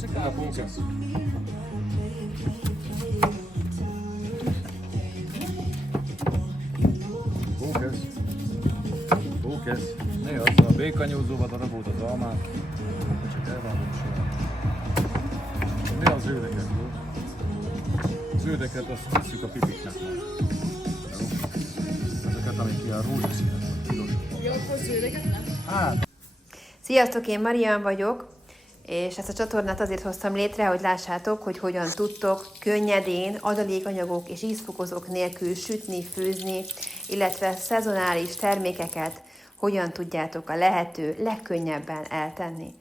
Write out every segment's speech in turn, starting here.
Fókusz. Fókusz. Ne az a békanyúzóba darabod az almát. Csak el van sorra. Mi az zöldeket, jó? Zöldeket azt visszük a pipiknek már. Ezeket, amik ilyen rózsaszínes. Jó, akkor zöldeket nem? Hát. Sziasztok, én Marian vagyok, és ezt a csatornát azért hoztam létre, hogy lássátok, hogy hogyan tudtok könnyedén adalékanyagok és ízfokozók nélkül sütni, főzni, illetve szezonális termékeket hogyan tudjátok a lehető legkönnyebben eltenni.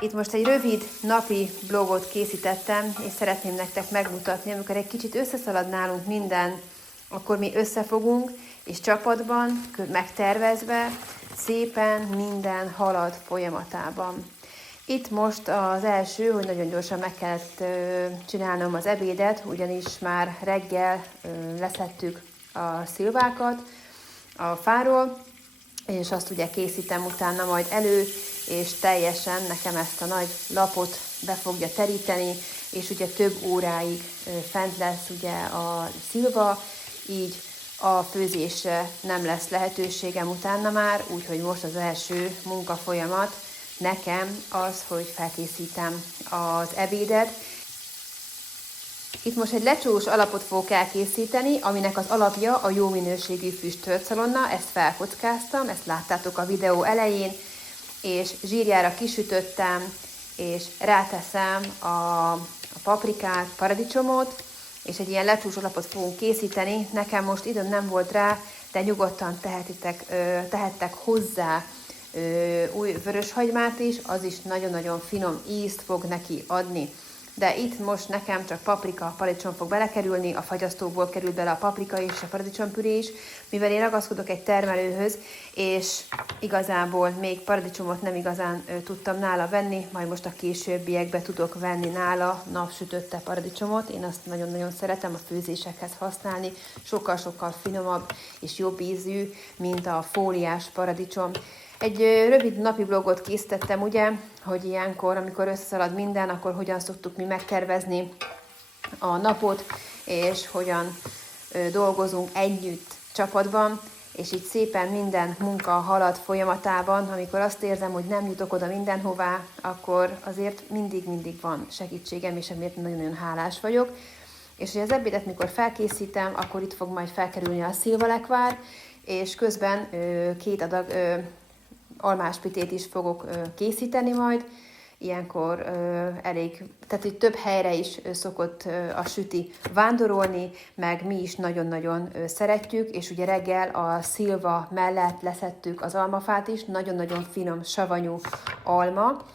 Itt most egy rövid napi blogot készítettem, és szeretném nektek megmutatni, amikor egy kicsit összeszalad nálunk minden, akkor mi összefogunk, és csapatban, megtervezve, szépen minden halad folyamatában. Itt most az első, hogy nagyon gyorsan meg kellett csinálnom az ebédet, ugyanis már reggel leszettük a szilvákat a fáról, és azt ugye készítem utána majd elő, és teljesen nekem ezt a nagy lapot be fogja teríteni, és ugye több óráig fent lesz ugye a szilva, így a főzésre nem lesz lehetőségem utána már, úgyhogy most az első munkafolyamat nekem az, hogy felkészítem az ebédet. Itt most egy lecsós alapot fogok elkészíteni, aminek az alapja a jó minőségű füsttörcalonna, ezt felkockáztam, ezt láttátok a videó elején, és zsírjára kisütöttem, és ráteszem a paprikát, paradicsomot, és egy ilyen lecsós alapot fogunk készíteni. Nekem most időm nem volt rá, de nyugodtan tehettek hozzá új vöröshagymát is, az is nagyon-nagyon finom ízt fog neki adni. De itt most nekem csak paprika, paradicsom fog belekerülni, a fagyasztóból került bele a paprika és a paradicsompüré is, mivel én ragaszkodok egy termelőhöz, és igazából még paradicsomot nem igazán tudtam nála venni, majd most a későbbiekben tudok venni nála napsütötte paradicsomot. Én azt nagyon-nagyon szeretem a főzésekhez használni, sokkal-sokkal finomabb és jobb ízű, mint a fóliás paradicsom. Egy rövid napi blogot készítettem, ugye, hogy ilyenkor, amikor összeszalad minden, akkor hogyan szoktuk mi megtervezni a napot, és hogyan dolgozunk együtt csapatban, és így szépen minden munka halad folyamatában, amikor azt érzem, hogy nem jutok oda mindenhová, akkor azért mindig van segítségem, és emiatt nagyon-nagyon hálás vagyok. És hogy az ebédet, mikor felkészítem, akkor itt fog majd felkerülni a szilvalekvár, és közben 2 adag almáspitét is fogok készíteni majd. Ilyenkor tehát itt több helyre is szokott a süti vándorolni, meg mi is nagyon-nagyon szeretjük, és ugye reggel a szilva mellett leszettük az almafát is, nagyon-nagyon finom, savanyú alma,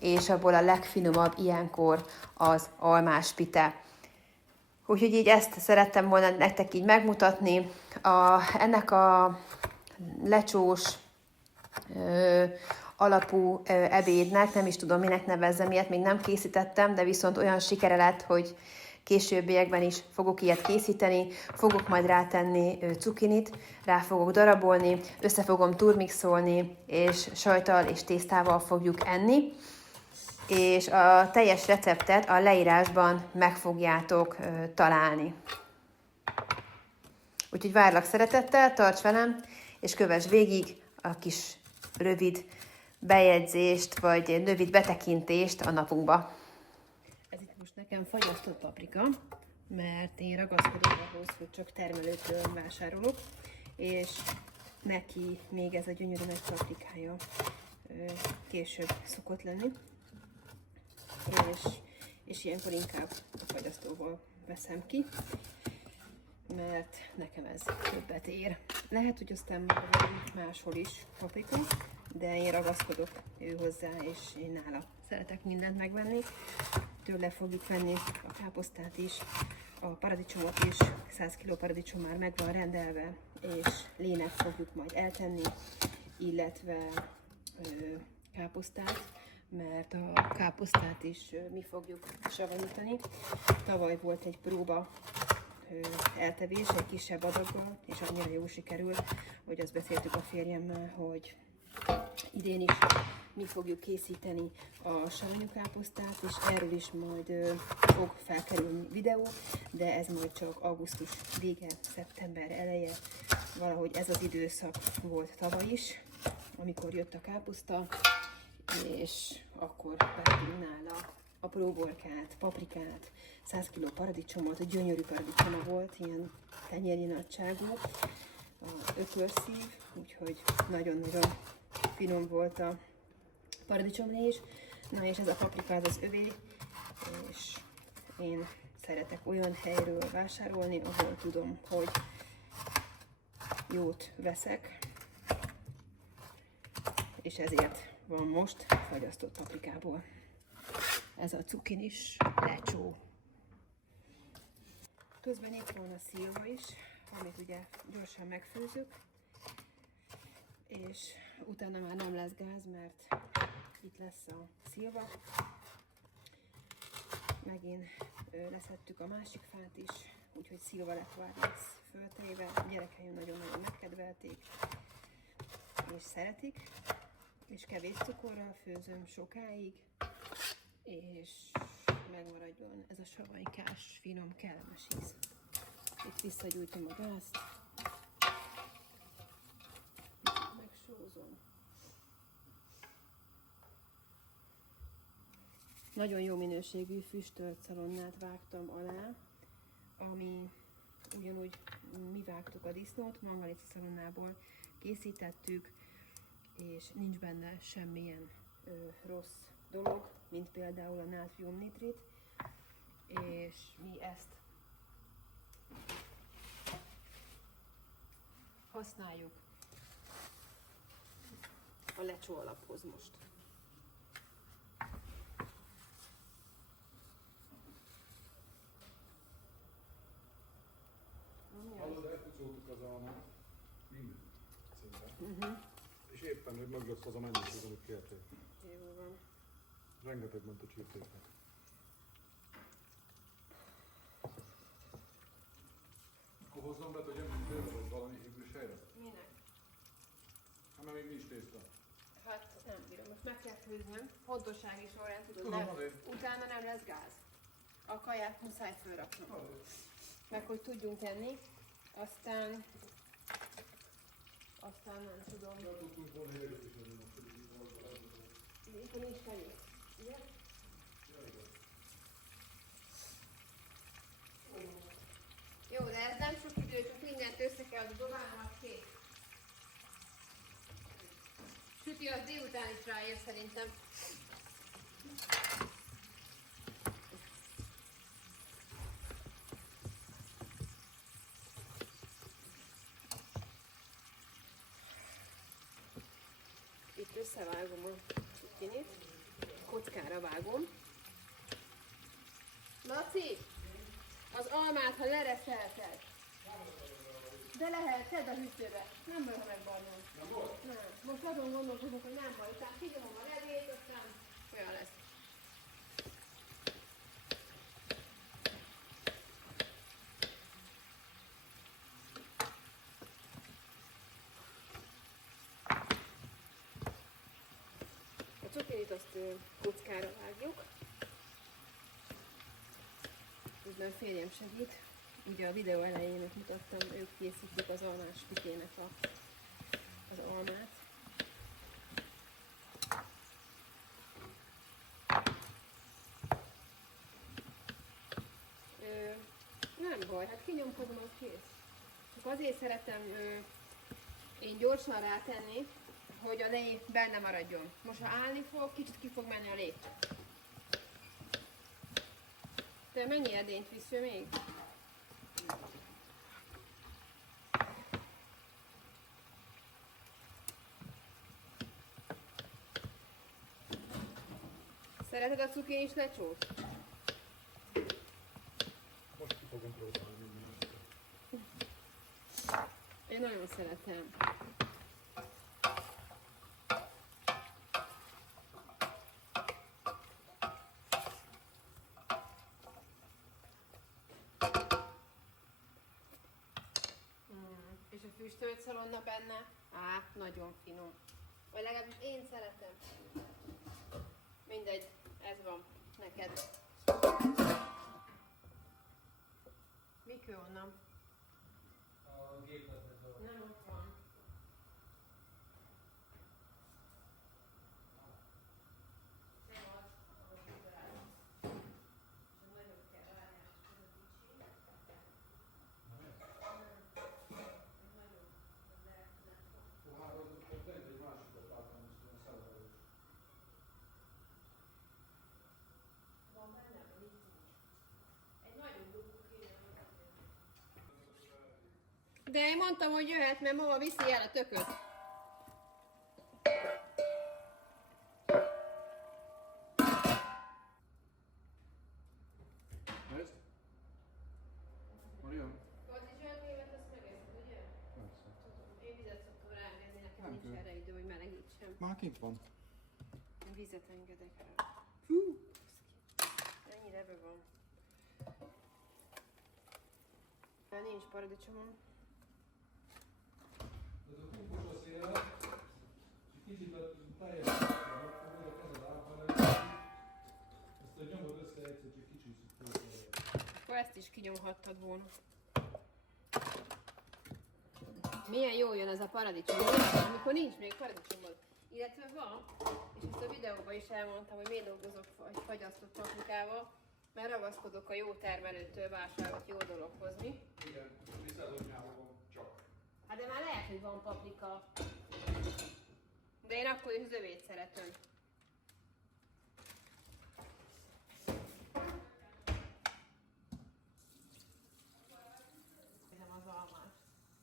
és abból a legfinomabb ilyenkor az almáspite. Úgyhogy így ezt szerettem volna nektek így megmutatni. Ennek a lecsós alapú ebédnek, nem is tudom minek nevezzem, ilyet még nem készítettem, de viszont olyan sikere lett, hogy későbbiekben is fogok ilyet készíteni, fogok majd rátenni cukinit, rá fogok darabolni, össze fogom turmixolni, és sajttal és tésztával fogjuk enni, és a teljes receptet a leírásban meg fogjátok találni. Úgyhogy várlak szeretettel, tarts velem, és kövess végig a kis rövid bejegyzést, vagy rövid betekintést a napunkba. Ez itt most nekem fagyasztott paprika, mert én ragaszkodom ahhoz, hogy csak termelőtől vásárolok, és neki még ez a gyönyörű nagy paprikája később szokott lenni, és ilyenkor inkább a fagyasztóból veszem ki, mert nekem ez többet ér. Lehet, hogy aztán máshol is paprika, de én ragaszkodok ő hozzá, és én nála szeretek mindent megvenni. Tőle fogjuk venni a káposztát is, a paradicsomot is, 100 kg paradicsom már meg van rendelve, és lénet fogjuk majd eltenni, illetve káposztát, mert a káposztát is mi fogjuk savanyítani. Tavaly volt egy próba eltevés egy kisebb adaggal, és annyira jó sikerült, hogy azt beszéltük a férjemmel, hogy idén is mi fogjuk készíteni a savanyúkáposztát, és erről is majd fog felkerülni videó, de ez majd csak augusztus vége, szeptember eleje, valahogy ez az időszak volt tavaly is, amikor jött a káposzta, és akkor vettünk nála apró borkát, paprikát, 100 kg paradicsomot, gyönyörű paradicsoma volt, ilyen tenyérnyi nagyságú, ökörszív, úgyhogy nagyon-nagyon finom volt a paradicsomlé is. Na és ez a paprika az övé, és én szeretek olyan helyről vásárolni, ahol tudom, hogy jót veszek, és ezért van most fagyasztott paprikából. Ez a cukinis lecsó. Közben itt van a szilva is, amit ugye gyorsan megfőzök, és utána már nem lesz gáz, mert itt lesz a szilva. Megint leszettük a másik fát is, úgyhogy szilvalekvár lesz föltéve. A gyerekeim nagyon-nagyon megkedvelték, és szeretik, és kevés cukorral főzöm sokáig, és megmaradjon ez a savanykás, finom, kellemes íz. Itt visszagyújtom a gázt, megsózom. Nagyon jó minőségű füstölt szalonnát vágtam alá, ami ugyanúgy mi vágtuk a disznót, mangalica szalonnából készítettük, és nincs benne semmilyen rossz dolog, mint például a nátriumnitrit, és mi ezt használjuk a lecsó alaphoz most. Hallod, elpucoltuk az almát, minden szinte. És éppen, hogy meg lesz az a mennyiség, amit kérték. Jó van. Rengeteg ment a csirkéknek. Akkor hozzam be, hogy jön valami hívős helyre? Minek? Hát mert még nincs tészta. Hát nem bírom, most meg kell főznöm. Pontossági során tudod, Tudom, nem, azért. utána nem lesz gáz. A kaját muszáj fölraknom. Meg hogy tudjunk enni, aztán nem tudom. Nem tudtunk volna helyet is lenni most, hogy itt van. Itt nincs fejé. Ugye? Jó, de ez nem sok idő, csak mindent össze kell dobálnom, az kész. Süti az délután is ráér szerintem. Itt összevágom a cukinit, kockára vágom. Laci, az almát, ha lereszelted, de lehet, tedd a hűtőbe. Nem baj, ha megbarnul. Nem volt? Nem. Most azon gondolkozok, hogy nem baj. Utána kinyomom a levét, aztán olyan lesz. A cukinit azt kockára vágjuk. Közben a férjem segít. Ugye a videó elején mutattam, ők készítik az almás pikének az almát. Nem baj, hát kinyomkodom, az kész. Csak azért szeretem én gyorsan rátenni, hogy a lé benne maradjon. Most ha állni fog, kicsit ki fog menni a lé. Te mennyi edényt visz még? Szereted a cukinis lecsót? Most ki fogom próbálni mindent. Én nagyon szeretem. És a füstölt szalonna benne? Á, nagyon finom. Vagy legalábbis én szeretem. Mindegy, ez van neked. Mi kell onnan? A gépletet. Nem ott van. Nem az, ahol kitalálom. És nagyobb kell, várjál, ez a kicsi. Nem. Ez nagyobb, az lehet, nem fog. Hát ott lehet egy másikat alkalmazni a szállodás. Van benne, vagy nincs? Egy nagyobb dugó kéne. De én mondtam, hogy jöhet, mert mama viszi el a tököt. Nézd! Marian? Az is olyan évet, azt megeszed, ugye? Persze. Tudom, én vizet szoktam ráengedni, nekem Nem nincs kell. erre idő, hogy melegítsem. Már kint van. Én vizet engedek rá. Hú! Ennyi leve van. Már nincs paradicsomom. Ez a kumpos a szél, és kicsit a teljesen megfogod, a kezed áthalad, ezt a nyomod össze egyszer, csak kicsúszik fölfelé. Akkor ezt is kinyomhattad volna. Milyen jó jön ez a paradicsom, amikor nincs még paradicsomod. Illetve van, és ezt a videóban is elmondtam, hogy miért dolgozok fagyasztott paprikával, mert ragaszkodok a jó termelőtől vásárolt jó dolog hozni. Igen, viszázonyában van csak. Hát de már lehet, hogy van paprika. De én akkor is az övét szeretem. Nézem az almát.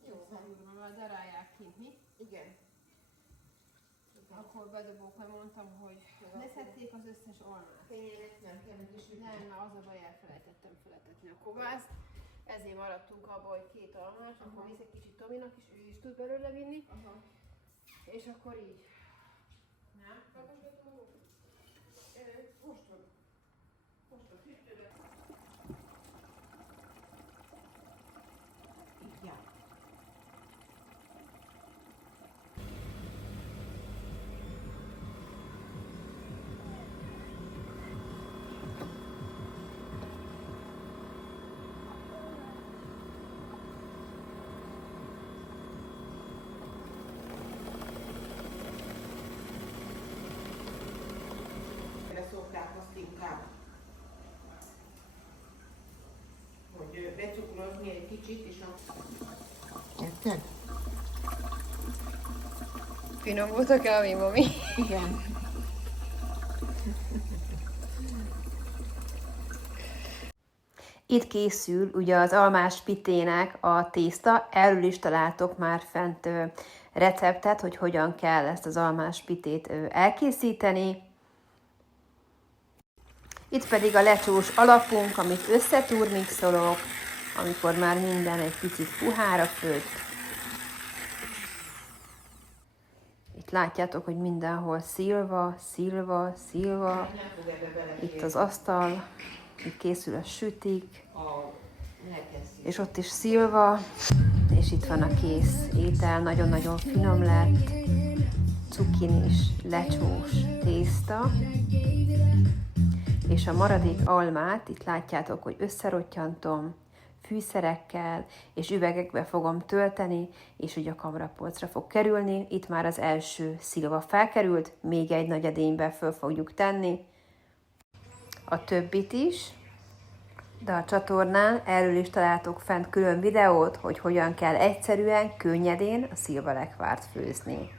Jó, van, már darálják kint, mi? Igen. Akkor bedobok, mert mondtam, hogy leszedték az összes almát. Tényleg nem kell megisütni. Nem, mert az a baj, elfelejtettem feletetni a kovászt. Ezért maradtunk abba, hogy 2 almás, akkor visz egy kicsit Tominak is, ő is tud belőle vinni. Aha. És akkor így. Nem? Kapasgatom maguk? Most van. Most van. Sütőre. Ja. Szokták azt inkább, hogy becukrozni egy kicsit, és a... Érted? Finom volt a kávé, mami. Igen. Itt készül ugye az almás pitének a tészta, erről is találtok már fent receptet, hogy hogyan kell ezt az almás pitét elkészíteni. Itt pedig a lecsós alapunk, amit összetúrmixolok, amikor már minden egy picit puhára főtt. Itt látjátok, hogy mindenhol szilva, szilva, szilva. Itt az asztal, itt készül a sütik, és ott is szilva, és itt van a kész étel, nagyon-nagyon finom lett, cukinis, lecsós tészta. És a maradék almát, itt látjátok, hogy összerottyantom fűszerekkel, és üvegekbe fogom tölteni, és ugye a kamrapolcra fog kerülni. Itt már az első szilva felkerült, még egy nagy edénybe föl fogjuk tenni. A többit is, de a csatornán erről is találtok fent külön videót, hogy hogyan kell egyszerűen, könnyedén a szilvalekvárt főzni.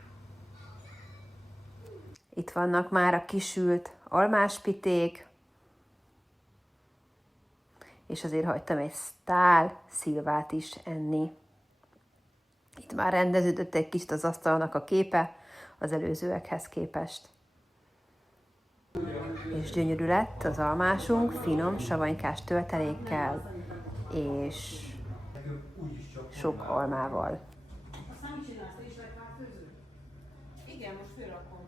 Itt vannak már a kisült almáspiték, és azért hagytam egy sztál szilvát is enni. Itt már rendeződött egy kicsit az asztalnak a képe az előzőekhez képest. És gyönyörű lett az almásunk, finom, savanykás töltelékkel, és sok almával. Igen, most fölrakom.